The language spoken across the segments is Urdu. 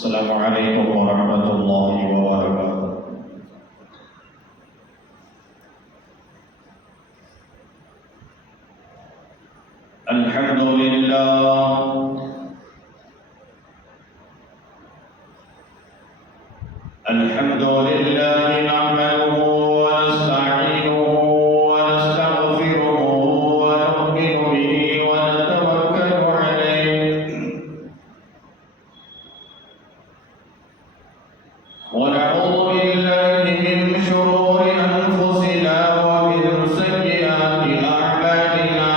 السلام عليكم ورحمة الله وبركاته. الحمد لله نحمده ونستعينه ونستغفره ونؤمن به ونتوكل عليه ونعوذ بالله من شرور أنفسنا ومن سيئات أعمالنا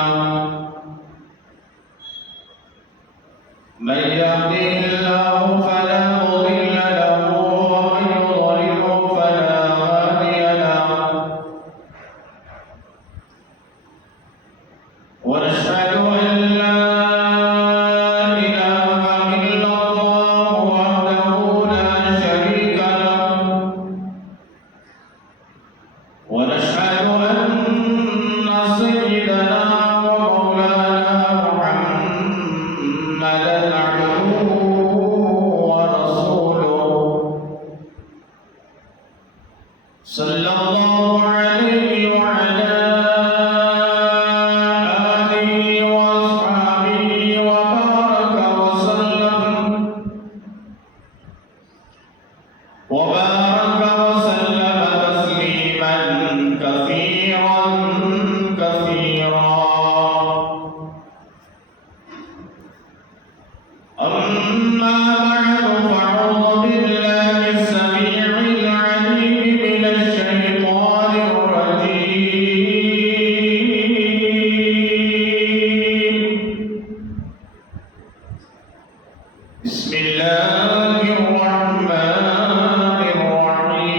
من يهده الله فلا مضل له ومن يضلل فلا هادي له ونشهد أن لا إله إلا الله وحده لا شريك له ونشهد أن سيدنا ومولانا محمدا عبده ورسوله صلى الله عليه وعلى آله وأصحابه وبارك وسلم تسليما كثيرا كثيرا. أما بعد فأعوذ بالله السميع العليم من الشيطان الرجيم. بسم الله الرحمن الرحيم.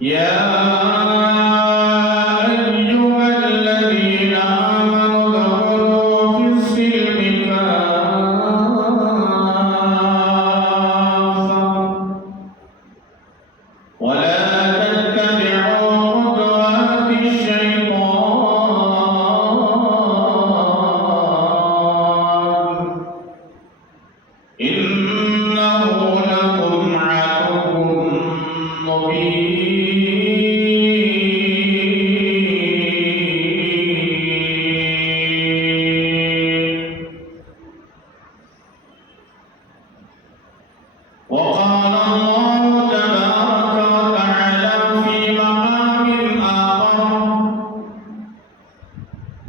يا أيها الذين آمنوا ادخلوا في السلم كافة ولا تتبعوا خطوات الشيطان إنه لكم عدو مبين. وقال الله تبارك وتعالى في مقام آخر: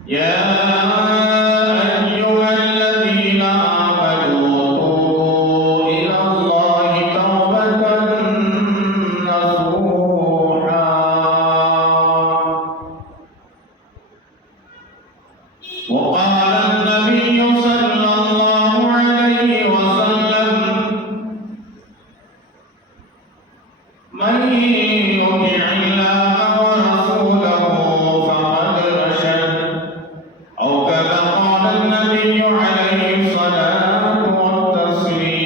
يا أيها الذين آمنوا توبوا إلى الله توبة نصوحا. وقال النبي صلى الله عليه وسلم: من يطع الله ورسوله فقد رشد، أو كما قال النبي عليه الصلاة والتسليم.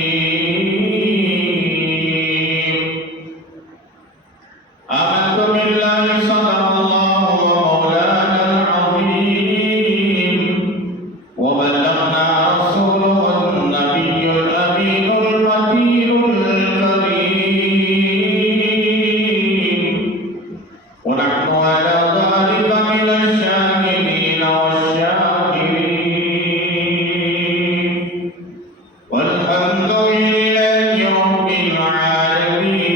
آمنت بالله صدق الله ومولانا العظيم، وبلغنا رسوله النبي الأمين المتين الكريم، ونحن على ذلك من الشاهدين والشاكرين، والحمد لله رب العالمين.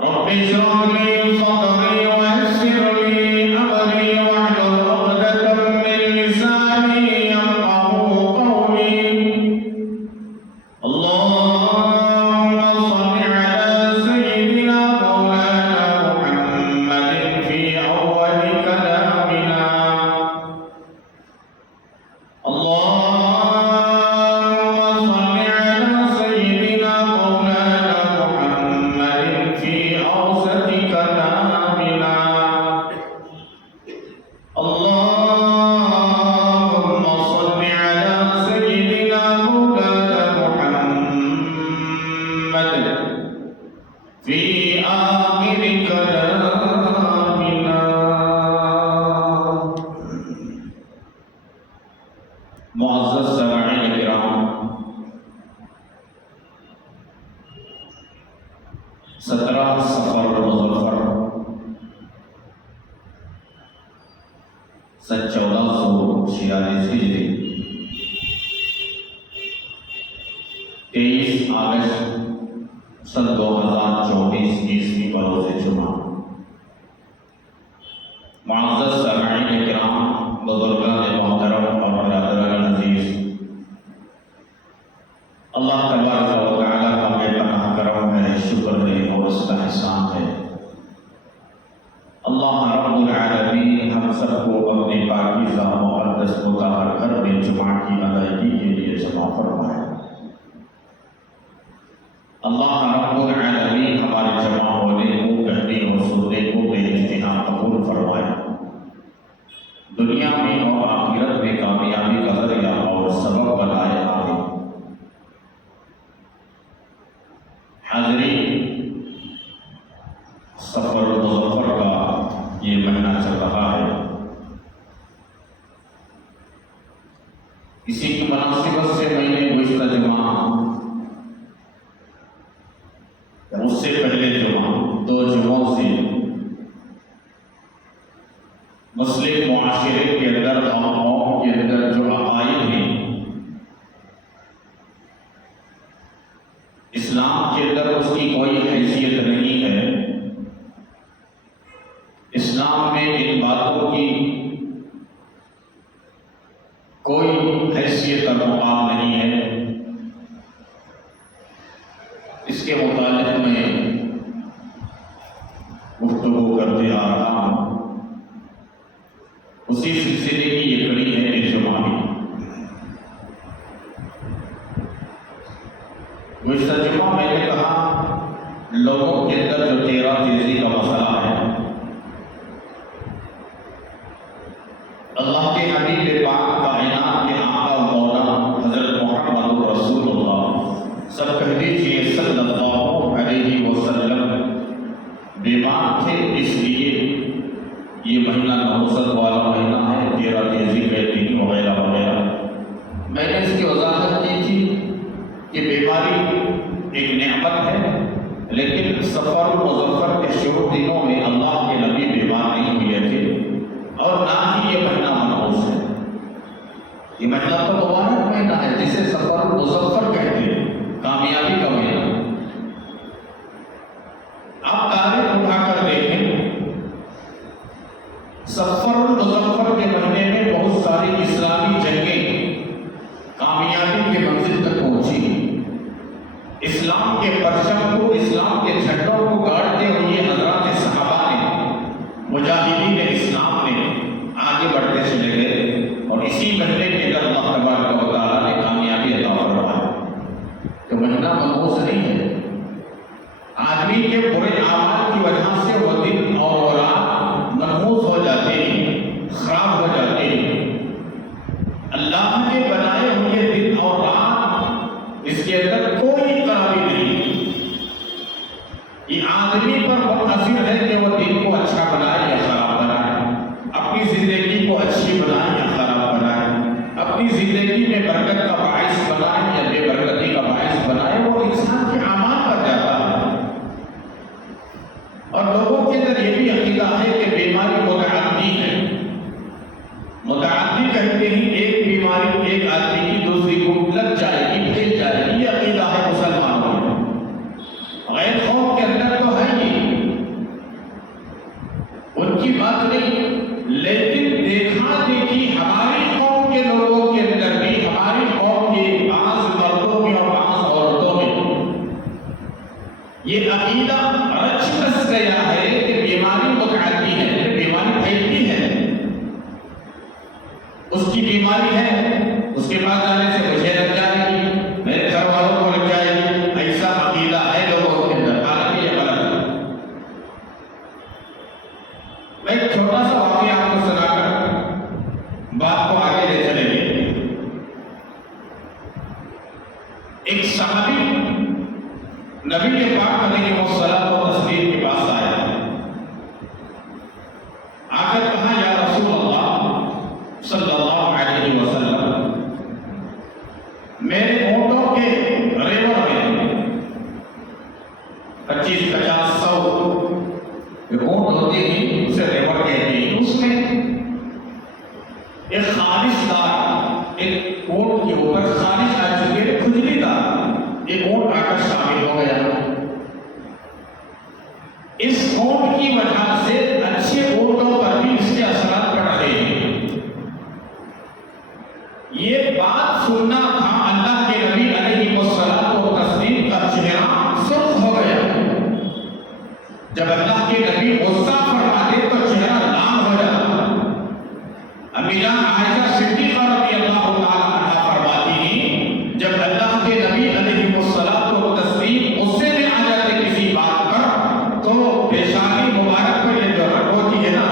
رب اشرح لي صدري ويسر لي أمري واحلل عقدة من لساني يفقهوا قولي. اللهم صل على سيدنا مولانا محمد في أول كلامنا. اللهم معزز سامعین کرام، 17 صفر مظفر سن 1446 ہجری، 23 اگست سن 2024 عیسوی بروز جمعہ۔ معزز سامعین کرام، بزرگان محترم اور برادران عزیز، اللہ تبارک و تعالیٰ کا بے پناہ کرم ہے، شکر ہے اور اس کا احسان ہے۔ اللہ رب العالمین ہم سب کو اپنے پاکیزہ مقدس مطہر گھر میں جمعہ کی ادائیگی کے لیے جمع فرمائے۔ اللہ رب العالمین ہمارے جمع ہونے کو، کہنے اور سننے کو بے انتہا قبول فرمائے، دنیا میں اور آخرت میں کامیابی کا ذریعہ اور سبب بنائے۔ آمین۔ حاضرین، سفر مظفر کا یہ مہینہ چل رہا ہے، اسی کی مناسبت سے میں نے گزشتہ جمعہ یا اس سے پہلے جمعہ 2 جمعوں سے مسلم معاشرے کے اندر اور قوم کے اندر جو عقائد ہیں، اسلام کے اندر اس کی کوئی حیثیت نہیں ہے، اسلام میں ان باتوں کی کوئی حیثیت اور مقام نہیں ہے، اس کے متعلق میں گفتگو کرتے آ رہا ہوں۔ اسی سلسلے کی یہ کڑی ہے کہ جمعہ میں گزشتہ جمعہ میں نے کہا لوگوں کے اندر جو تیرا تیزی کا مسئلہ ہے، اللہ کے حبیب پاک کائنات کے آقا و مولا حضرت محمد رسول اللہ، سب کہہ دیجیے صلی اللہ علیہ وسلم، بیمار تھے، اس لیے یہ مہینہ نحوست والا مہینہ ہے، تیرا تیزی کا دن وغیرہ وغیرہ۔ میں نے اس کی وضاحت کی تھی کہ بیماری ایک نعمت ہے، لیکن سفر مظفر کے شروع دنوں میں اللہ کے نبی بیمار نہیں ہوئے تھے، اور نہ ہی یہ مہینہ منحوس ہے۔ یہ مہینہ تو مبارک مہینہ ہے جسے سفر مظفر کہتے ہیں، کامیابی کا مہینہ۔ آپ تاریخ اٹھا کر دیکھیں، سفر مظفر کے مہینے میں بہت ساری اسلامی جنگیں کامیابی کے منزل تک پہنچی۔ اسلام کے پرچم کو، اسلام کے جھنڈوں کو گاڑتے ہوئے حضرات صحابہ نے، مجاہدین اسلام نے آگے بڑھتے چلے گئے، اور اسی مہینے کے اندر اللہ تبارک و تعالیٰ نے کامیابی عطا فرمائی۔ تو مہینہ منحوس نہیں ہے، آدمی کے برے اعمال کی وجہ سے وہ دن اور رات منحوس ہو جاتے ہیں، خراب ہو جاتے ہیں۔ اللہ کے بنائے ہوئے دن اور رات، اس کے اندر کوئی خرابی نہیں۔ یہ آدمی پر منحصر ہے کہ وہ دن کو اچھا بنائے یا خراب بنائے، اپنی زندگی کو اچھی بنائے یا خراب بنائے، اپنی زندگی میں برکت کا باعث بنائے یا بے برکتی کا باعث بنائے، وہ انسان کے اعمال پر جاتا ہے۔ اور لوگوں کے اندر یہ بھی عقیدہ ہے کہ بیماری متعدی ہے، متعدی کہتے ہیں ایک بیماری ایک آدمی کی دوسری کو لگ جائے گی، پھیل جائے گی، یہ عقیدہ ہے مسلمانوں میں۔ غیر قوم کے اندر تو ہے ہی، ان کی بات نہیں، لیکن دیکھا دیکھی ہماری قوم کے لوگوں کے اندر بھی، ہماری قوم کے بعض مردوں میں اور بعض عورتوں میں یہ عقیدہ رچ بس گیا ہے کہ بیماری متعدی ہے، بیماری پھیلتی ہے، اس کی بیماری ہے، اس کے پاس جانے سے مجھے لگ جائے گی، میرے گھر والوں کو لگ جائے گی، ایسا عقیدہ ہے لوگوں کے اندر، حالانکہ یہ غلط ہے۔ میں ایک چھوٹا سا واقعہ آپ کو سنا کر بات کو آگے لے چلیں گے۔ ایک صحابی نبی پاک علیہ الصلوۃ والتسلیم کے پاس آیا، آ کر کہا یا رسول اللہ صلی اللہ علیہ وسلم، میرے اونٹوں کے ریوڑ میں 25-50-100 اونٹ ہوتے ہیں، اسے ریوڑ کہتے ہیں، اس میں ایک خالص دار، ایک اونٹ کے اوپر خالص آ چکے کھجلی دار ایک اونٹ آ کر شامل ہو گیا۔ اس اونٹ کی وجہ سے اچھے اونٹوں پر بھی اس کے اثرات پڑ رہے ہیں۔ یہ بات سننا تھا اللہ کے نبی علیہ الصلوۃ والتسلیم کا چہرہ سرخ ہو گیا۔ جب اللہ کے نبی غصہ فرماتے تو چہرہ لال ہو جاتا۔ امی جان عائشہ صدیقہ رضی اللہ تعالی عنہا فرماتی ہیں، جب اللہ کے نبی علیہ الصلوۃ والتسلیم غصے میں آ جاتے کسی بات پر تو پیشانی مبارک پر یہ جو رگ ہوتی ہے نا،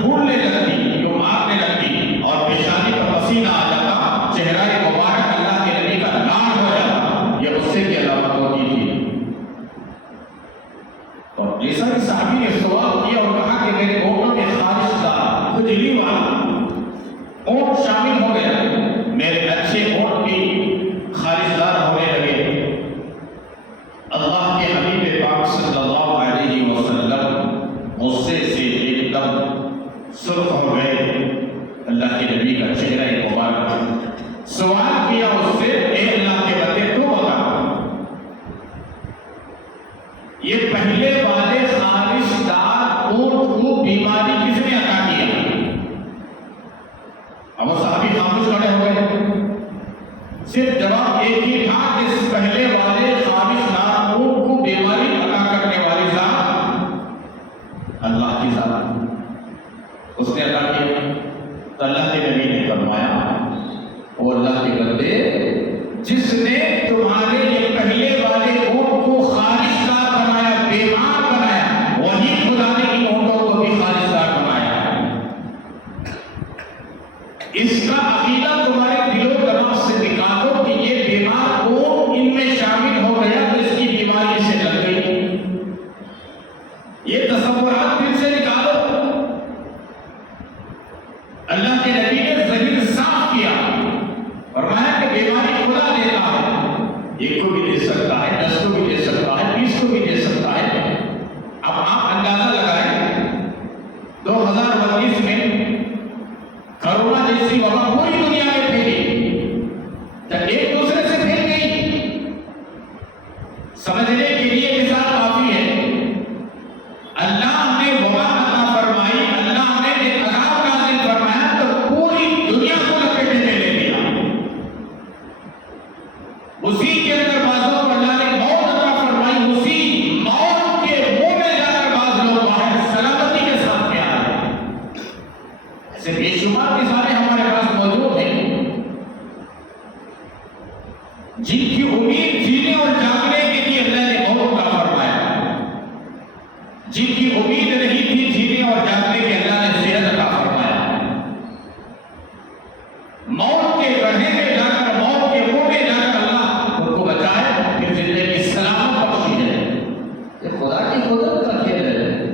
پھولنے لگتی، جو مارنے لگتی اور پیشانی پر پسینہ آ جاتا، چہرہ مبارک اللہ کے نبی کا لال ہو جاتا۔ یہ غصے کی علامت ہوتی تھی۔ تو جیسا کہ صحابی نے سوال کیا اور کہا کہ میرے اونٹوں میں خالص دار کھجلی والا اونٹ شامل ہو گیا، میرے اچھے اونٹ بھی خالص دار ہونے لگے۔ اللہ کے حبیب پاک صلی اللہ علیہ وسلم غصے سے ایک دم سرخ ہو گئے۔ اللہ کے نبی کا چہرہ مبارک سوال کیا اس سے، اے اللہ کے بندے تو بتا، یہ پہلے والے خالص دار اونٹ کو بیماری کس نے عطا کیا؟ اب وہ صحابی خاموش کھڑے ہو گئے۔ صرف جواب ایک ہی تھا کہ اس پہلے والے خالص دار اونٹ کو بیماری عطا کرنے والی ذات اللہ کی ذات۔ اس نے عطا کیا تو اللہ کے نبی نے فرمایا، وہ اللہ کے بندے جس نے تمہارے یہ پہلے والے اونٹ کو خالص دار بنایا، بیمار بنایا، وہی خدا نے ان اونٹوں کو بھی خالص دار بنایا۔ اس کا عقیدہ تمہارے دل و دماغ سے نکالو کہ یہ بیمار اونٹ ان میں شامل ہو گیا تو اس کی بیماری سے لگ گئی۔ یہ تصورات دل سے نکالو۔ اللہ کے نبی نے ذہن صاف کیا، فرمایا کہ بیماری خدا دیتا ہے، ایک کو بھی دے سکتا ہے، 10 کو بھی دے سکتا ہے، 20 کو بھی دے سکتا ہے۔ اب آپ اندازہ لگائیں 2019 میں کرونا جیسی وبا پوری دنیا میں پھیلی تو ایک دوسرے سے پھیل گئی۔ سمجھنے کے لیے مثال کافی ہے۔ اللہ نے وبا عطا فرمائی، اللہ نے ایک عذاب نازل فرمایا تو پوری دنیا کو لپیٹے میں لے لیا۔ اسی کے اندر بعضوں کو اللہ نے موت عطا فرمائی، اسی موت کے منہ میں جا کر بعض لوگ باہر سلامتی کے ساتھ میں آئے۔ ایسے بے شمار مثالیں ہمارے پاس موجود ہیں جن کی امید جینے اور جاگنے کی تھی، اللہ نے موت عطا فرمایا۔ جن کی امید نہیں تھی جینے اور جاگنے کی، اللہ نے صحت عطا فرمایا۔ موت کے گڑھے میں جا کر، موت کے منہ میں جا کر اللہ ان کو بچائے، پھر زندگی سلامت بخشی ہے۔ یہ خدا کی قدرت کا کھیل ہے۔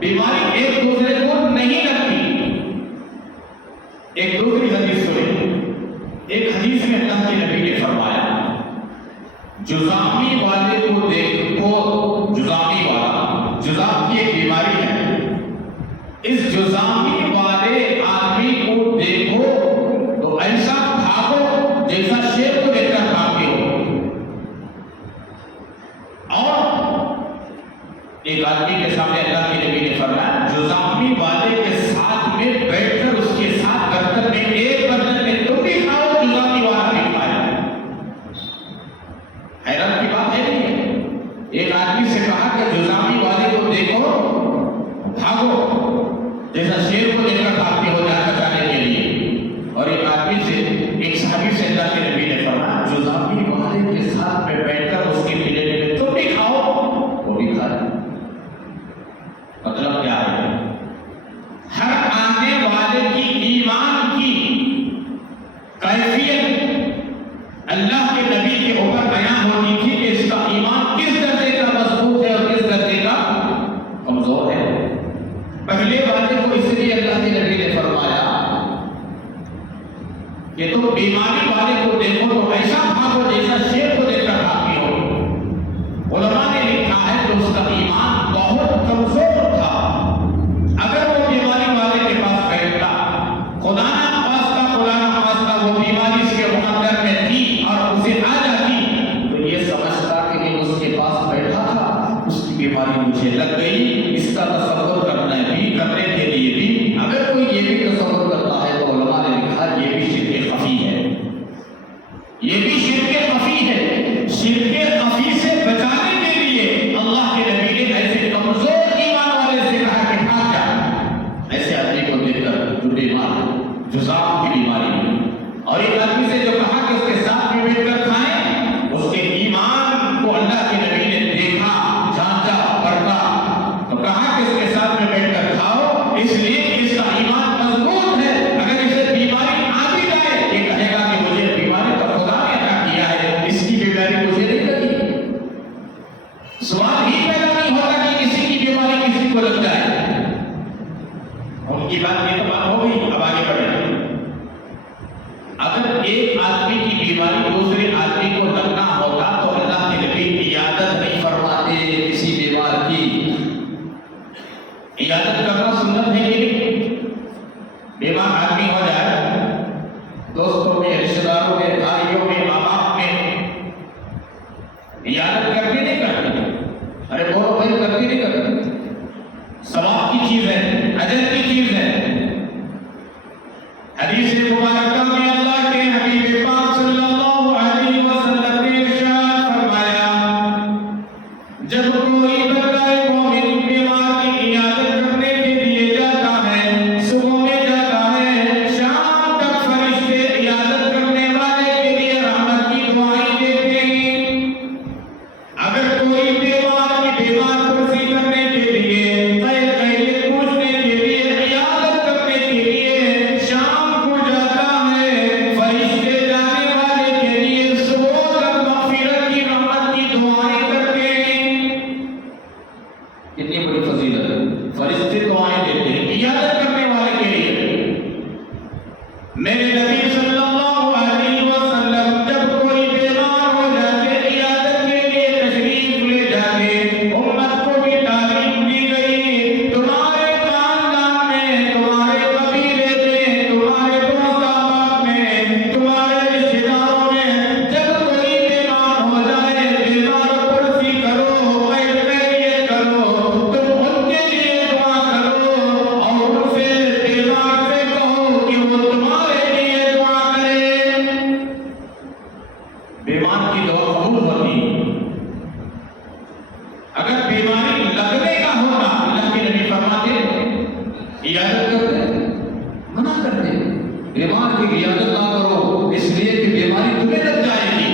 بیماری ایک دوسرے کو نہیں لگتی۔ ایک دوسری حدیث سنیں۔ ایک حدیث میں اللہ کے نبی نے فرمایا، جذامی والے کو دیکھو، جذامی والا، جذام کی ایک بیماری ہے، اس جذامی والے آدمی کو دیکھو تو ایسا بھاگو جیسا شیر کو دیکھ کر بھاگتے ہو۔ اور ایک آدمی کے سامنے اللہ کے نبی نے فرمایا، جذامی والے کے ساتھ میں بیٹھ کر اس کے ساتھ برتن میں، ایک برتن میں تم بھی کھاؤ، جذامی والا بھی کھائے۔ حیرت کی بات ہے نہیں ہے؟ ایک آدمی سے کہا کہ جذامی والے کو دیکھو، بھاگو جیسا شیر بیماری والے کو دیکھو تو ایسا بھاگو جیسا شیر کو دیکھ کر بھاگتی ہو۔ علماء نے لکھا ہے کہ اس کا ایمان بہت کمزور تھا، اگر وہ بیماری والے کے پاس بیٹھتا، خدا نہ خواستہ وہ بیماری اس کے مقدر میں تھی اور اسے آ جاتی تو یہ سمجھتا کہ یہ اس کے پاس بیٹھا تھا، اس کی بیماری مجھے لگ گئی۔ اس کا تصور کرنے کے لیے بھی اگر کوئی یہ بھی تصور کرتا ہے تو علماء نے لکھا یہ بھی شرک خفی ہے، یہ بھی شرک خفی ہے۔ شرک خفی سے بچانے کے لیے اللہ کے نبی نے ایسے کمزور ایمان والے سے کہا کہ بھاگ جا۔ ایسے آدمی کو دیکھ کر جو بیمار جزام کی بیماری ہے، اور ایک آدمی سے جو کہا کہ اس کے ساتھ میں بیٹھ کر کھائیں، اس کے ایمان کو اللہ کے نبی نے دیکھا، جانچا، پرکھا تو کہا کہ اس کے ساتھ میں بیٹھ کر کھاؤ، اس لیے کہ اس کا ایمان مضبوط ہے۔ اگر اسے بیماری آ بھی جائے یہ کہے گا کہ مجھے بیماری تو خدا نے عطا کیا ہے، اس کی بیماری مجھے نہیں لگی۔ سوال ہی پیدا نہیں ہوتا کہ کسی کی بیماری کسی کو لگ جائے۔ ان کی بات یہ تو بات ہو گئی، اب آگے بڑھیں۔ اگر ایک آدمی کی بیماری دوسرے آدمی کو لگنا ہوتا تو اللہ کے نبی عیادت نہیں فرماتے کسی بیمار کی۔ عیادت کرنا سنت ہے کہ نہیں؟ بیمار آدمی ہو جائے، دوستوں میں، رشتہ داروں میں، بھائیوں میں، ماں باپ میں عیادت کرتے نہیں کرتے؟ ارے بولو بھائی، کرتے نہیں کرتے؟ ثواب کی چیز ہے، اجر کی چیز ہے۔ حدیث مبارکہ میں اللہ کے حبیب پاک صلی اللہ علیہ وسلم نے ارشاد فرمایا، جب کوئی بندہ مومن بیمار کی عیادت کرنے کے لیے جاتا ہے، صبح میں جاتا ہے، شام تک فرشتے عیادت کرنے والے کے لیے رحمت کی دعائیں دیتے ہیں۔ اگر کوئی بیمار کی بیمار پرسی کرنے کے لیے، خیریت پوچھنے کے لیے، عیادت کرنے کے لیے شام کو جاتا ہے، فرشتے جانے والے کے لیے صبح تک مغفرت کی رحمت کی دعائیں کرتے ہیں۔ کتنی بڑی فضیلت ہے، فرشتے دعائیں دیتے ہیں عیادت کرنے والے کے لیے۔ میرے نبی صلی اللہ علیہ وسلم جب کوئی بیمار ہو جاتے عیادت کے لیے تشریف لے جاتے، امت کو بھی تعلیم دی گئی، تمہارے خاندان میں، تمہارے قبیلے میں، تمہارے دوست احباب میں، تمہارے رشتہ داروں میں جب کوئی بیمار ہو جائے، بیمار پرسی کرو، خیریت کرو، تم ان کے لیے دعا کرو اور ان سے بیمار سے کہو کہ وہ تمہارے لیے دعا کرے۔ بیمار کی دعا قبول ہوتی ہے۔ اگر بیماری لگنے کا ہوتا، اللہ کے نبی فرماتے عیادت کرتے، منع کرتے، بیمار کی عیادت نہ کرو اس لیے کہ بیماری تمہیں لگ جائے گی۔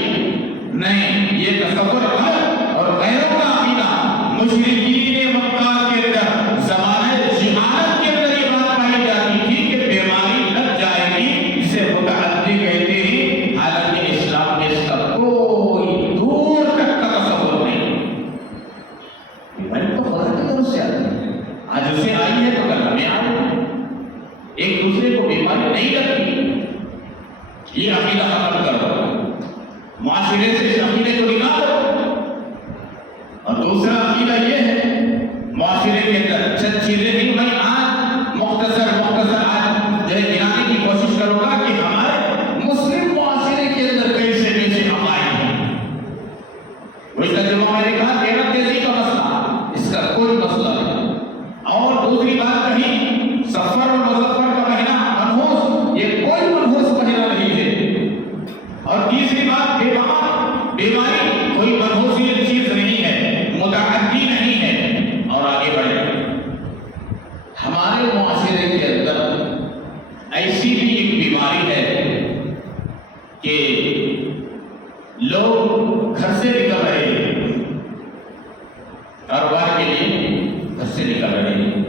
نہیں، یہ تصور غلط اور غیروں کا عقیدہ۔ مشرکین مکہ کے اندر زمانہ جہالت کے اندر یہ بات پائی جاتی تھی کہ بیماری لگ جائے گی، اسے متعدی کہتے ہیں، حالانکہ اسلام میں اس کا کوئی دور تک کا تصور نہیں۔ بیماری تو خدا کی طرف سے آتی ہے، آج اسے آئی ہے تو کل ہمیں آئی ہے۔ ایک دوسرے کو بیماری نہیں لگتی، یہ عقیدہ ختم کرو، معاشرے سے اس عقیدے کو نکالو۔ اور دوسرا عقیدہ یہ ہے معاشرے کے اندر چند چیزیں نہیں، میں آج مختصر آج جو ہے گرانے کی کوشش کروں گا کہ ہمارے مسلم معاشرے کے اندر کیسے عقائد ہیں۔ وہی ترجمہ میں نے کہا غیرت تیزی کا مسئلہ، اس کا کوئی مسئلہ نہیں۔ اور دوسری بات کہی، سفر اور مظفر کا مہینہ منحوس، یہ کوئی منحوس مہینہ نہیں ہے۔ اور تیسری بات بیماری کوئی منحوسیت چیز نہیں ہے، متعدی نہیں ہے۔ اور آگے بڑھیں، ہمارے معاشرے کے اندر ایسی بھی ایک بیماری ہے کہ لوگ گھر سے نکل رہے ہیں، کاروبار کے لیے گھر سے نکل رہے ہیں۔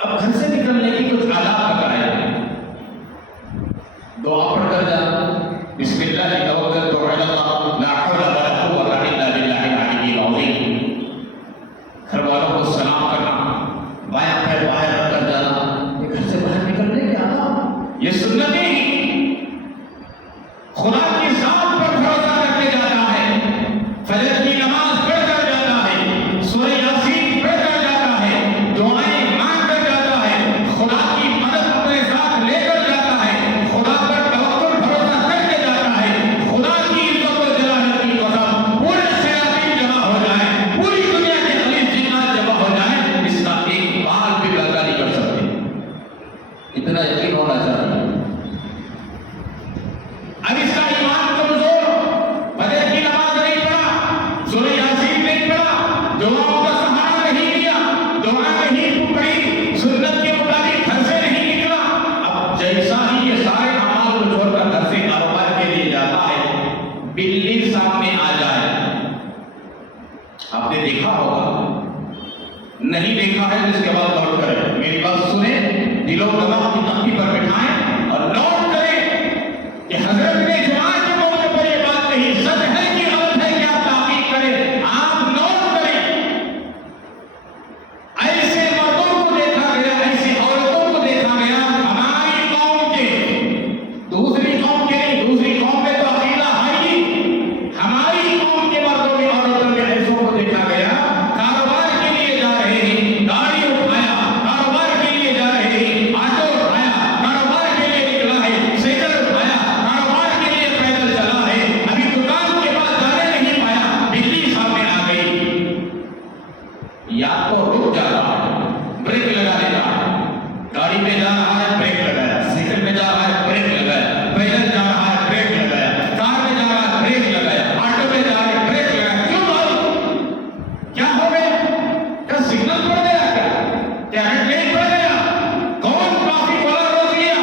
اب گھر سے نکلنے کی کچھ آداب بتائے ہیں، دعا پڑھ کر جانا، بسم اللہ توکلت علی اللہ لا حول ولا قوت الا باللہ العلی العظیم۔ گھر والوں کو سلام کرنا، بایاں پیر باہر رکھ کر جانا، یہ گھر سے باہر نکلنے کے آداب، یہ سنتیں ہیں۔ خدا کی ذات پر بھروسہ کر کے جاتا ہے، فجر کی نماز پڑھ کر جاتا ہے، سورہ یاسین پڑھ کر جاتا ہے، دعائیں مانگ کر جاتا ہے، خدا کی مدد اپنے ساتھ لے کر جاتا ہے، خدا پر توکل بھروسہ کر کے جاتا ہے، خدا کی عزت و جلالت کی قسم پورے شیاطین جمع ہو جائیں، پوری دنیا کے خلیج جنات جمع ہو جائیں، اس کا ایک بال بھی لگا نہیں کر سکتے۔ اتنا یقین ہونا چاہیے۔ اب اس کا ایمان کمزور، فجر کی نماز نہیں پڑھا، سورہ یاسین نہیں پڑھا، دعاؤں کا سہارا نہیں لیا، دعا نہیں پڑھی، سنت کے مطابق گھر سے نہیں نکلا، اب جیسا ہی یہ سارے اعمال کو چھوڑ کر گھر سے کاروبار کے لیے جاتا ہے، بلی سامنے آ جائے، آپ نے دیکھا ہوگا، نہیں دیکھا ہے تو اس کے بعد غور کریں، میری بات سنیں، دل و دماغ کی تختی پر بٹھائیں اور نوٹ کریں کہ حضرت نے جو آج کے موقع پر یہ بات کہی، سچ ہے کہ غلط ہے کہ آپ تحقیق کریں، آپ نوٹ کریں۔ ایسے مردوں کو دیکھا گیا، ایسی عورتوں کو دیکھا گیا ہماری قوم کے، دوسری قوم کے نہیں، دوسری قوم میں تو عقیدہ ہے ہی، ہماری قوم کے مردوں میں عورتوں میں ایسوں کو دیکھا گیا، کاروبار کے لیے جا رہے ہیں، گاڑی اٹھایا، کاروبار کے لیے جا رہے ہیں، آٹو اٹھایا، کاروبار کے لیے نکلا ہے، سائیکل اٹھایا، کاروبار کے لیے پیدل چلا ہے، ابھی دکان کے پاس جانے نہیں پایا، بجلی سامنے آ گئی، یا تو رک جاتا ہے، بریک لگا دیتا ہے، گاڑی پہ جا رہا ہے بریک لگایا، سائیکل پہ جا رہا ہے بریک لگایا، پیدل جا رہا ہے بریک لگایا، کار میں جا رہا ہے بریک لگایا، آٹو میں جا رہا ہے بریک لگایا، کیوں بھائی کیا ہو گیا؟ کیا سگنل پڑ گیا؟ کیا ریڈ لائٹ پڑ گیا؟ کون ٹریفک والا روک لیا؟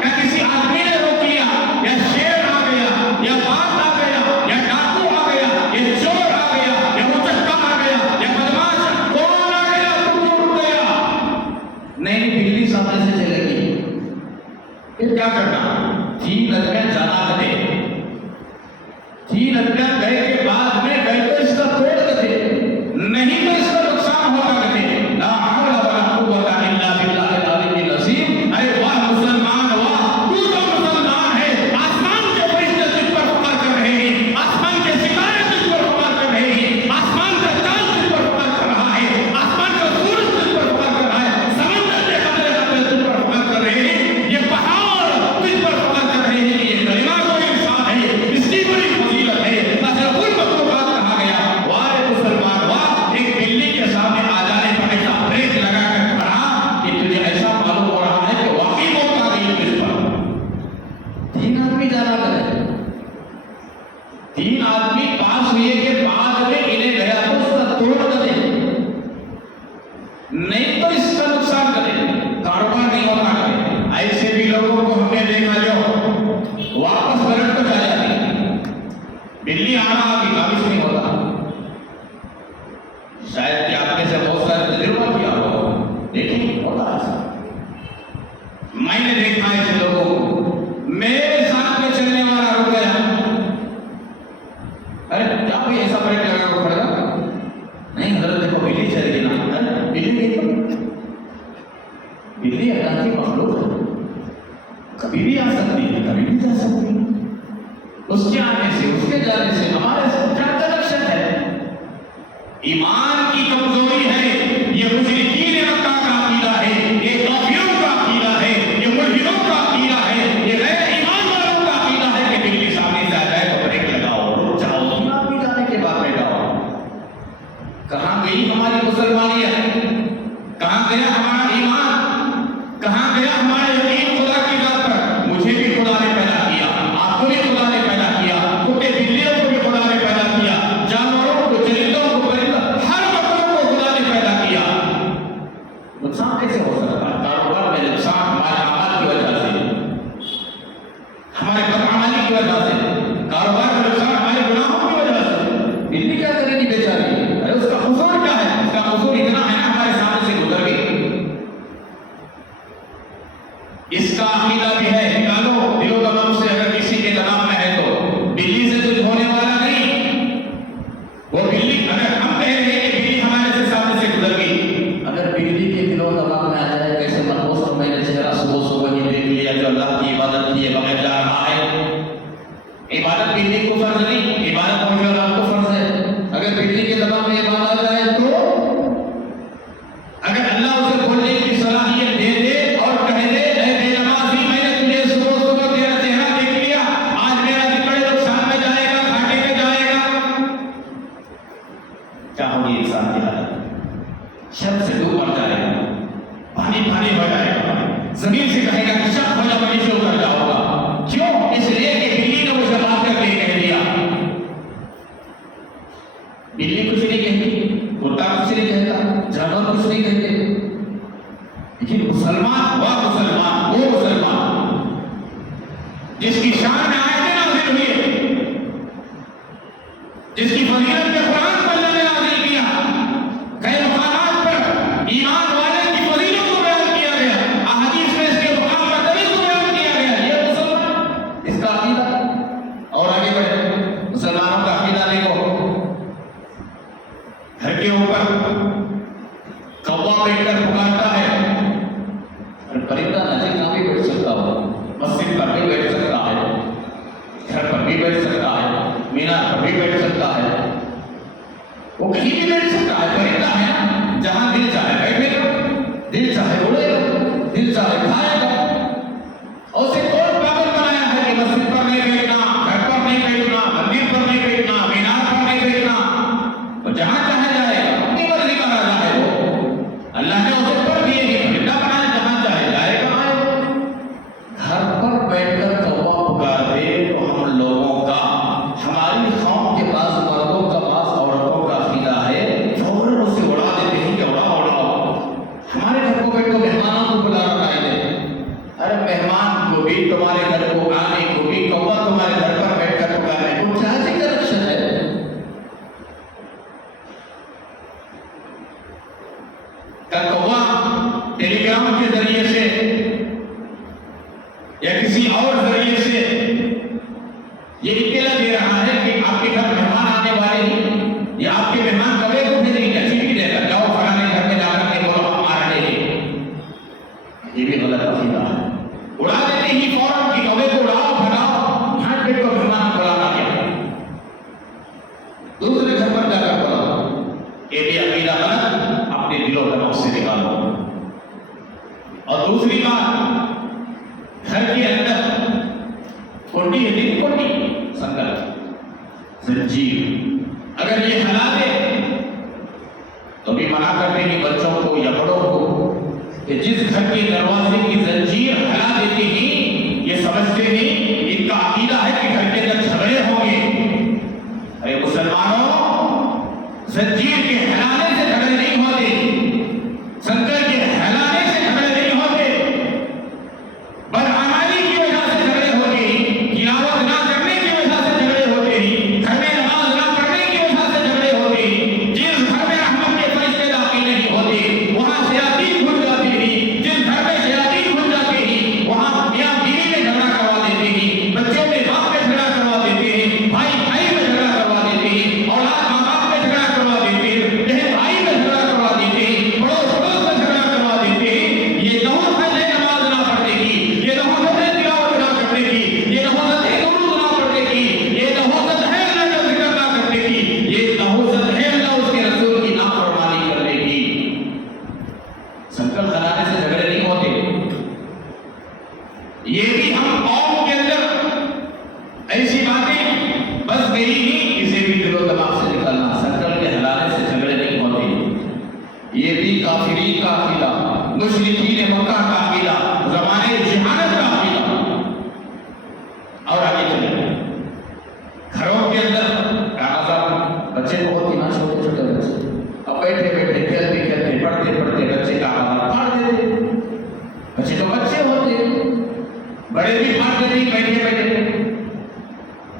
کیا کسی آدمی نے روک لیا؟ یا شیر آ گیا، یا باغ آ گیا، یا ڈاکو آ گیا، یا چور آ گیا، یا متشقہ آ گیا، یا بدماش، کون آ گیا تم کو رک گیا؟ نہیں، بلی سامنے سے چلے گی، پھر کیا کرنا؟ تین لڑکیاں جانا کرے، تین لڑکیاں گئے کے بعد میں گئے تو اس کا توڑ کرے، نہیں تو اس کا نقصان ہوگا کرے، لا حول ولا قوت الا باللہ العلی العظیم۔ ارے واہ مسلمان واہ، تو مسلمان ہے، آسمان کے فرشتے تجھ پر فخر کر رہے ہیں، آسمان کے ستارے تجھ پر فخر کر رہے ہیں، آسمان کا چاند تجھ پر فخر کر رہا ہے، آسمان کا سورج تجھ پر فخر کر رہا ہے، سمندر کے قطرے قطرے تجھ پر فخر کر رہے ہیں، یہ پہاڑ تجھ پر فخر کر رہے ہیں کہ یہ کلمہ کوئی انسان ہے، اس کی بڑی فضیلت ہے، اشرف المخلوقات کہا گیا۔ واہ مسلمان واہ، ایک بلی کے سامنے آ جانے پر ایسا بریک لگا کر کہا کہ تجھے ایسا معلوم ہو رہا ہے کہ واقعی موت آ گئی تجھ پر۔ تین آدمی جانا کرے، تین آدمی پاس ہوئے کے بعد میں انہیں گیا تو اس کا توڑ کرے، نہیں تو اس کا نقصان کرے، کاروبار نہیں ہوتا کرے۔ ایسے بھی لوگوں کو ہم نے دیکھا جو واپس پلٹ کر جا جاتی ہے، بلی آنا آگی واپس نہیں ہوتا۔ شاید کہ آپ میں سے بہت سارے تجربہ کیا ہو، دیکھیں ہوتا ایسا، میں نے دیکھا ایسے لوگوں کو، میرے ساتھ میں چلنے والا رک گیا، ارے کیا کوئی ایسا بریک لگا کو کھڑا گا؟ نہیں حضرت دیکھو بلی چل گئی نا، بلی نہیں تو بلی اللہ کی مخلوق ہے، کبھی بھی آ سکتی ہے، کبھی بھی جا سکتی ہے، اس کے آنے سے اس کے جانے سے ہمارے ساتھ کیا کنیکشن ہے؟ ایمان کی کمزوری ہے، یہ مشرکین مکہ کا عقیدہ ہے، یہ کافروں کا عقیدہ ہے، یہ ملحدوں کا عقیدہ ہے، یہ غیر ایمان والوں کا عقیدہ ہے کہ بلی سامنے سے آ جائے تو بریک لگاؤ، رک جاؤ، تین آدمی جانے کے بعد میں جاؤ۔ کہاں گئی ہماری مسلمانیت؟ کہاں گیا ہمارا ایمان؟ کہاں گیا ہمارا یقین خدا کی ذات پر؟ مجھے بھی خدا نے پیدا کیا، آپ کو بھی خدا نے پیدا کیا، کتے بلیوں کو بھی خدا نے پیدا کیا، جانوروں کو، چرندوں کو، پرندوں، ہر مخلوق کو خدا عبادت بلی کو فرض نہیں، عبادت مجھے اور آپ کو فرض ہے۔ اگر بلی کے زبان میں بات آ جائے تو اگر اللہ اسے بولنے کی صلاحیت دے دے اور کہہ دے اے بے نمازی میں نے تجھے صبح صبح تیرا چہرہ دیکھ لیا، آج میرا دن بڑے نقصان میں جائے گا، گھاٹے میں جائے گا، کیا ہوگی انسان کی حالت؟ شر سے دور مر جائے گا، پانی پانی ہو جائے گا، زمین سے کہے گا کہ شک ہو جا میں نیچے اتر جاؤں گا۔ کیوں؟ اس لیے کہ بلی نے مجھے بات کر کے کہہ دیا۔ بلی کچھ نہیں کہتی، کتا کچھ نہیں کہتا، جانور کچھ نہیں کہتے، لیکن مسلمان وہ مسلمان جس کی شان میں آیتیں نازل ہوئی ہے، جس کی فضیلت میں قرآن پر اللہ نے نازل کیا، کئی مقامات پر ایمان والے کی فضیلت کو بیان کیا گیا، احادیث میں اس کے مقام پر دلیل کو بیان کیا گیا، یہ مسلمان اس کا عقیدہ۔ اور آگے بڑھے، مسلمانوں کا عقیدہ دیکھو، گھر کے اوپر کوا بیٹھ کر پکارتا ہے، اور پرندہ نظر کہاں بھی بیٹھ سکتا ہو، مسجد پر بھی بیٹھ سکتا ہے، گھر پر بھی بیٹھ سکتا ہے، مینار پر بھی بیٹھ سکتا ہے، وہ کہیں بھی بیٹھ سکتا ہے، پرندہ ہے، جہاں دل چاہے بیٹھے گا، دل چاہے اڑے گا، دل چاہے کھائے گا۔ اور اسے کون پاگل بنایا ہے کہ مسجد پر نہیں بیٹھنا، گھر پر نہیں بیٹھنا، مندر پر نہیں بیٹھنا، مینار پر نہیں بیٹھنا، تو جہاں چاہے جائے گا، اپنی مرضی کا راجا ہے وہ، اللہ نے اسے پر دیے ہی پرندہ بنایا، جہاں چاہے جائے گا آئے گا۔ گھر پر بیٹھ کر کوا پکار دے تو ہم لوگوں کا، ہماری قوم کے بعض مردوں کا، بعض عورتوں کا عقیدہ ہے، فوراً اسے اڑا دیتے ہیں کہ اڑاؤ۔ ہمارے گھر کو بیٹھ کر مہمانوں کو بلا کر آئے تھے، ارے مہمان کو بھی، تمہارے گھر کو آنے کو بھی، کوا تمہارے گھر پر بیٹھ کر پکارنے کو، کیا جی کرپشن ہے؟ کوا ٹیلی گرام کے ذریعے سے یا کسی اور ذریعے سے یہ اطلاع دے رہا ہے کہ آپ کے گھر مہمان آنے والے ہیں، یا آپ کے مہمان کوے کو بھیجیں گے، چٹھی دے کر جاؤ فلانے گھر میں جا کر کے بولو ہم آ رہے ہیں۔ یہ بھی غلط عقیدہ ہے، اڑا دیتے ہی فوراً کی کوے کو اڑاؤ بھگاؤ، یہاں پہ کو مہمان بلانا کیا، دوسرے گھر پر جا کر بلاؤ، یہ بھی عقیدہ غلط، اپنے دل و دماغ سے نکالو۔ اور دوسری بات، گھر کے اندر کوٹی ہے، دن کوٹی سنگل زنجیر، اگر یہ ہلا دے تو بھی منع کرتے ہیں بچوں کو یا بڑوں کو کہ جس گھر کے دروازے کی زنجیر ہلا دیتے ہیں، یہ سمجھتے ہیں، ان کا عقیدہ ہے کہ گھر کے اندر جھگڑے ہوں گے۔ ارے مسلمانوں، زنجیر کے ہلانے سے جھگڑے نہیں ہوتے، سنگل کے ہلانے سے جھگڑے نہیں ہوتے، بدعمالی کی وجہ سے جھگڑے ہوتے ہیں، تلاوت نہ کرنے کی وجہ سے جھگڑے ہوتے ہیں، گھر میں نماز نہ پڑھنے کی وجہ سے جھگڑے ہوتے ہیں، جس گھر میں رحمت کے فرشتے داخل نہیں ہوتے وہاں شیاطین گھس جاتے ہیں، جس گھر میں شیاطین گھس جاتے ہیں وہاں میاں بیوی میں جھگڑا کروا دیتے ہیں، بچوں میں باپ میں جھگڑا کروا دیتے ہیں، بھائی بھائی میں جھگڑا کروا دیتے ہیں، اولاد ماں باپ میں جھگڑا کروا دیتے ہیں، بہن بھائی میں جھگڑا کروا دیتے ہیں، پڑوس پڑوس میں جھگڑا کروا دیتے ہیں۔ یہ نحوست ہے نماز نہ پڑھنے کی، یہ نحوست ہے تلاوت نہ کرنے کی، یہ نحوست ہے درود نہ پڑھنے کی، یہ نحوست ہے اللہ کا ذکر نہ کرنے کی، یہ نحوست ہے اللہ اس کے رسول کی نافرمانی کرنے کی۔ سنکل خلانے سے جھگڑے نہیں ہوتے، یہ بھی ہم قوم کے اندر ایسی باتیں بس گئی ہی، اسے بھی دل و دماغ سے نکالنا، سنکل کے ہلانے سے جھگڑے نہیں ہوتے۔ یہ بھی کافرین کا عقیدہ، مشرکین مکہ کا عقیدہ، زمانے جہالت کا عقیدہ۔ اور آگے چلیں، گھروں کے اندر کاغذات، بچے بہت ہی نا چھوٹے چھوٹے بچے، اب بیٹھے بیٹھے کھیلتے کھیلتے پڑھتے پڑھتے بچے کاغذات پھاڑ دیتے، بچے تو بچے ہوتے، بڑے بھی پھاڑ دیتے بیٹھے بیٹھے۔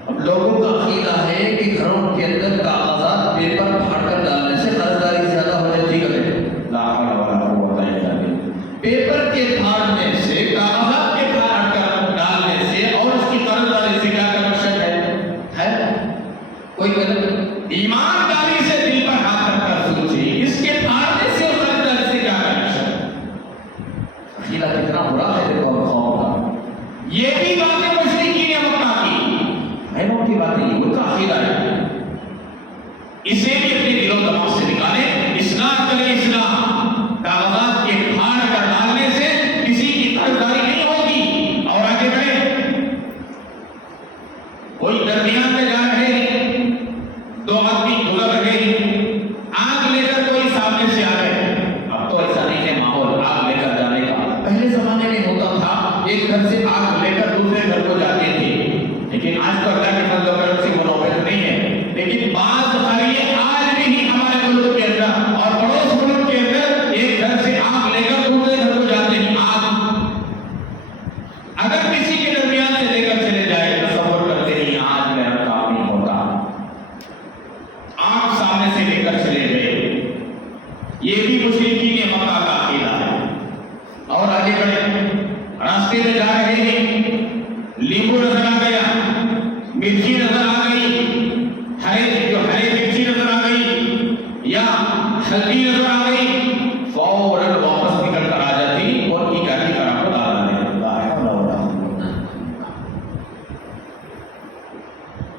اب لوگوں کا عقیدہ ہے کہ گھروں کے اندر کاغذات پیپر پھاڑ کر ڈالنے سے قرضداری زیادہ ہو جاتی ہے، لا حول ولا قوت الا باللہ۔ پیپر کے پھاڑنے سے، کاغذات کے پھاڑ کر ڈالنے سے اور اس کی قرضداری سے کیا کنیکشن ہے؟ کوئی ایمانداری سے دل پر ہاتھ رکھ کر سوچیں، اس کے پھاڑنے سے اور قرضداری سے کیا کنیکشن ہے؟ عقیدہ کتنا برا ہے دیکھو قوم کا۔ یہ بھی باتیں مشرکین مکہ کی، بیوقوف کی بات نہیں، ان کا عقیدہ ہے، اسے بھی اپنے دل و دماغ سے نکالیں. اصلاح کریں. اسلام کاغذات کے پھاڑ کر ڈالنے سے کسی کی قرضداری نہیں ہوگی. اور آگے بڑھیں. کوئی درمیان میں جا رہے ہیں، دو آدمی گزر رہے ہیں، آگ لے کر کوئی سامنے سے آ گئے. اب تو ایسا نہیں ہے ماحول آگ لے کر جانے کا. پہلے زمانے میں ہوتا تھا ایک گھر سے آگ لے کر دوسرے گھر کو جاتے تھے، لیکن آج تو اللہ کے فضل و کرم سے وہ نوبت نہیں ہے. لیکن بعض خالیے آج بھی ہمارے ملک کے اندر اور پڑوس ملک کے اندر ایک گھر سے آگ لے کر دوسرے گھر کو جاتے ہیں. آگ اگر کسی کے درمیان سے لے کر چلے جائے، تصور کرتے ہیں آج میرا کام نہیں ہوتا. آگ سامنے سے لے کر چلے گئے، یہ بھی مشرکین مکہ کا عقیدہ ہے. اور آگے بڑھے. راستے میں جا رہے ہیں، لیمبو نظر آ گیا، مرچی نظر آ گئی، ہرے مرچی نظر آ گئی یا ہلدی نظر آ گئی، فوراً واپس نکل کر آ جاتی اور کی گاڑی کرا کر ڈال دیتے.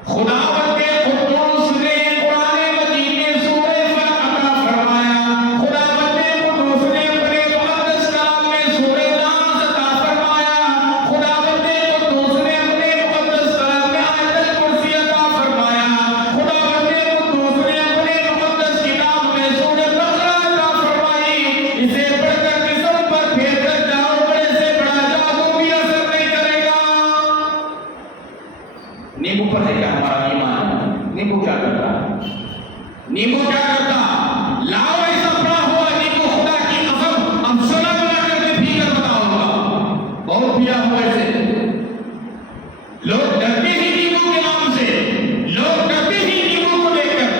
خدا بندے قدوس نے قرآن مجید میں سورہ فاتحہ فرمایا. خدا بندے قدوس نے اپنے مقدس کلام میں سورہ ناس عطا فرمایا. خدا بندے قدوس نے اپنے مقدس کلام میں آیت الکرسی عطا فرمایا. خدا بندے قدوس نے اپنے مقدس کتاب میں سورہ بقرہ عطا فرمائی. اسے پڑھ کر جسم پر پھیر کر جاؤ، بڑے سے بڑا جادو بھی اثر نہیں کرے گا. نیمبو پر ہے کیا ہمارا ایمان؟ نیمبو کیا کرتا ہے؟ نیمبو کیا کرتا؟ لاؤ ایسا پڑا ہوا نیمبو، خدا کی قسم افسرہ بنا کر میں پی کر بتاؤں گا. بہت پیا ہوا ایسے. لوگ ڈرتے ہی نیمبو کے نام سے، لوگ ڈرتے ہی نیمبو کو دیکھ کر.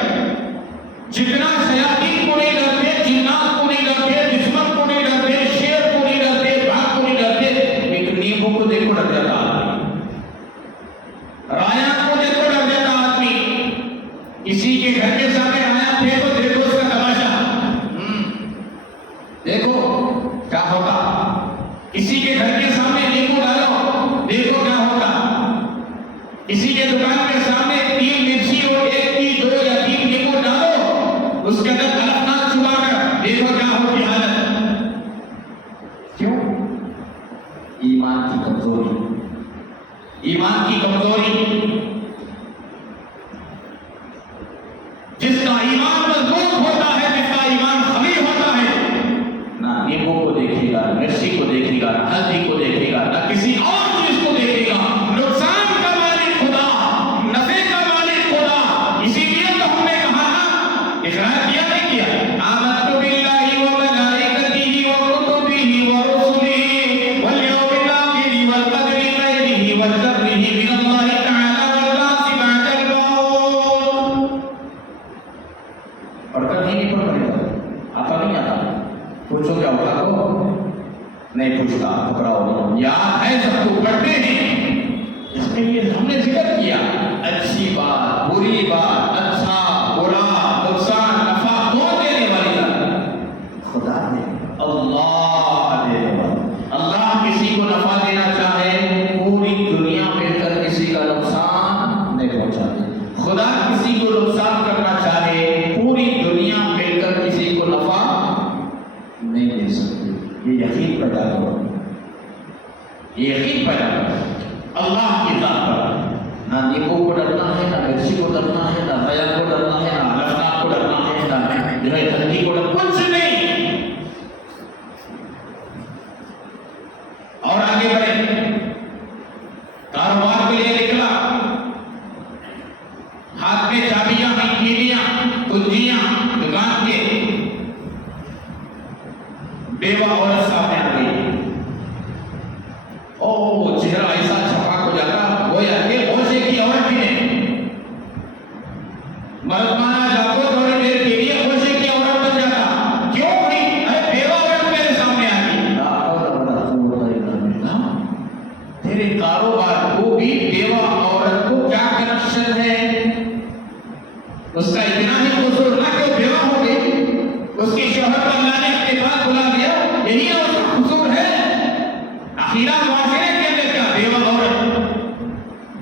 جتنا شیاطین کو نہیں ڈرتے، جنات کو نہیں ڈرتے، دشمن کو نہیں ڈرتے، شیر کو نہیں ڈرتے، باغ کو نہیں ڈرتے، لیکن نیمبو کو دیکھ کر ڈر جاتا ہے. رایا کو دیکھ کر ڈر جاتا آدمی. کسی کے گھر کے سامنے رایا پھینکو، دیکھو اس کا تماشا، دیکھو کیا ہوگا. کسی کے گھر کے سامنے نیمبو ڈالو، دیکھو کیا ہوگا. کسی کے دکان کے سامنے 3 مرچی اور 1 کی 2 یا 3 نیمبو ڈالو، اس کے اندر الفناک چھپا کر دیکھو کیا ہوگی حالت. کیوں؟ ایمان کی کمزوری. ایمان کی کمزوری. جس کا ایمان مضبوط ہوتا ہے، جس کا ایمان قوی ہوتا ہے، نہ نیمبو کو دیکھے گا، مرچی کو دیکھے گا، نہ ہلدی کو دیکھے گا، نہ کسی اور چیز کو دیکھے گا. نقصان کا مالک خدا، نفع کا مالک خدا. اسی لیے تو ہم نے کہا نا، اقرار کیا نہیں کیا، آمنت باللہ وملائکتہ وکتبہ ورسلہ والیوم الآخر والقدر خیرہ وشرہ من اللہ تعالی والبعث بعد الموت. پڑھ کر نہیں پڑھ پڑے گا، آتا نہیں آتا. پوچھو کیا ہوگا کو نہیں پوچھتا، پکڑاؤ. یاد ہے سب کو پڑھتے ہیں. اس میں یہ ہم نے ذکر کیا، اچھی بات، بری بات، اچھا برا، نقصان نفع کون دینے والی ذات؟ خدا نے. اللہ دینے والا. اللہ کسی کو نفع دینا چاہے پوری دنیا مل کر کسی کا نقصان نہیں پہنچاتے. خدا کسی کو نقصان کرنا چاہے پوری دنیا مل کر کسی کو نفع نہیں دے سکتے. یہ یقین پیدا کرو، یہ یقین پیدا کرو اللہ کی ذات پر. نہ نیمبو کو ڈرنا ہے، نہ مرچی کو ڈرنا ہے، نہ غیر کو ڈرنا ہے، نہ الفناک کو ڈرنا ہے، نہ جو ہے ہلدی کو ڈرنا، کچھ نہیں. اور آگے بڑھے. کاروبار کے لیے نکلا، ہاتھ میں چابیاں ہیں، کیلیاں، کنجیاں دکان کے. بیوہ عورت سامنے آ گئی. او چہرہ ایسا چھپا ہو جاتا گویا کہ ہوشے کی عورت بھی نہیں. مرد مانا جاتا تھوڑی دیر کے لیے ہوشے کی عورت بن جاتا. کیوں بھائی؟ ارے بیوہ عورت میرے سامنے آ گئی. تیرے کاروبار کو بھی بیوہ عورت کو کیا کنیکشن ہے؟ اس کا اتنا ہی قصور نہ کہ بیوہ ہو گئی، اس کی شوہر کو اللہ نے اپنے پاس بلا دیا، یہی اس کا قصور ہے. اخیرا معاشرے کے اندر کیا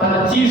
25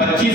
25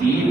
3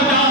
50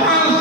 5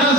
10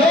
2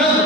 10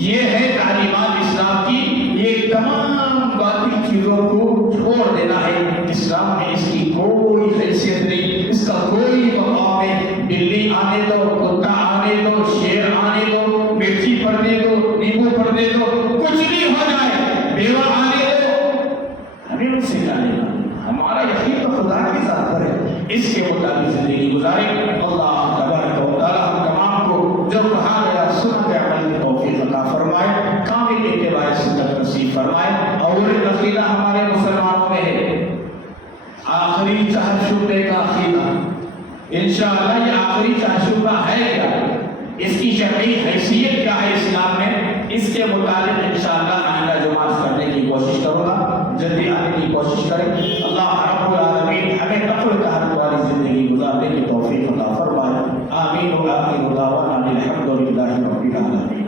یہ ہے تعلیمات اسلام کی. یہ تمام باطل چیزوں کو چھوڑ دینا ہے. اسلام میں اس کی کوئی حیثیت نہیں, اس کا کوئی مقام نہیں. بلی آنے دو, کتا آنے دو, شیر آنے دو, مرچی پڑنے دو, نیمبو پڑنے دو, کچھ بھی ہو جائے, بیوہ آنے دو, ہمیں ان سے کیا لینا. ہمارا یقین تو خدا کی ذات پر ہے, اس کے مطابق زندگی گزارے. اللہ تبارک و تعالی ہم تمام کو جو کہا گیا سن کے عمل کی توفیق عطا فرمائے, کامل اتباع سنت نصیب فرمائے. اور عقیدہ ہمارے مسلمانوں میں ہے آخری چہرشبے کا عقیدہ. انشاءاللہ یہ آخری چہرشبہ ہے کیا, اس کی شرعی حیثیت کیا ہے اسلام میں, اس کے مطابق انشاءاللہ آئندہ جمعہ کرنے کی کوشش کروں گا. جلدی آنے کی کوشش کریں. اللہ رب العالمین ہمیں تقوی طاعت والی زندگی گزارنے کی توفیق عطا فرمائے. آمین و آخر دعوانا الحمد للہ رب العالمین.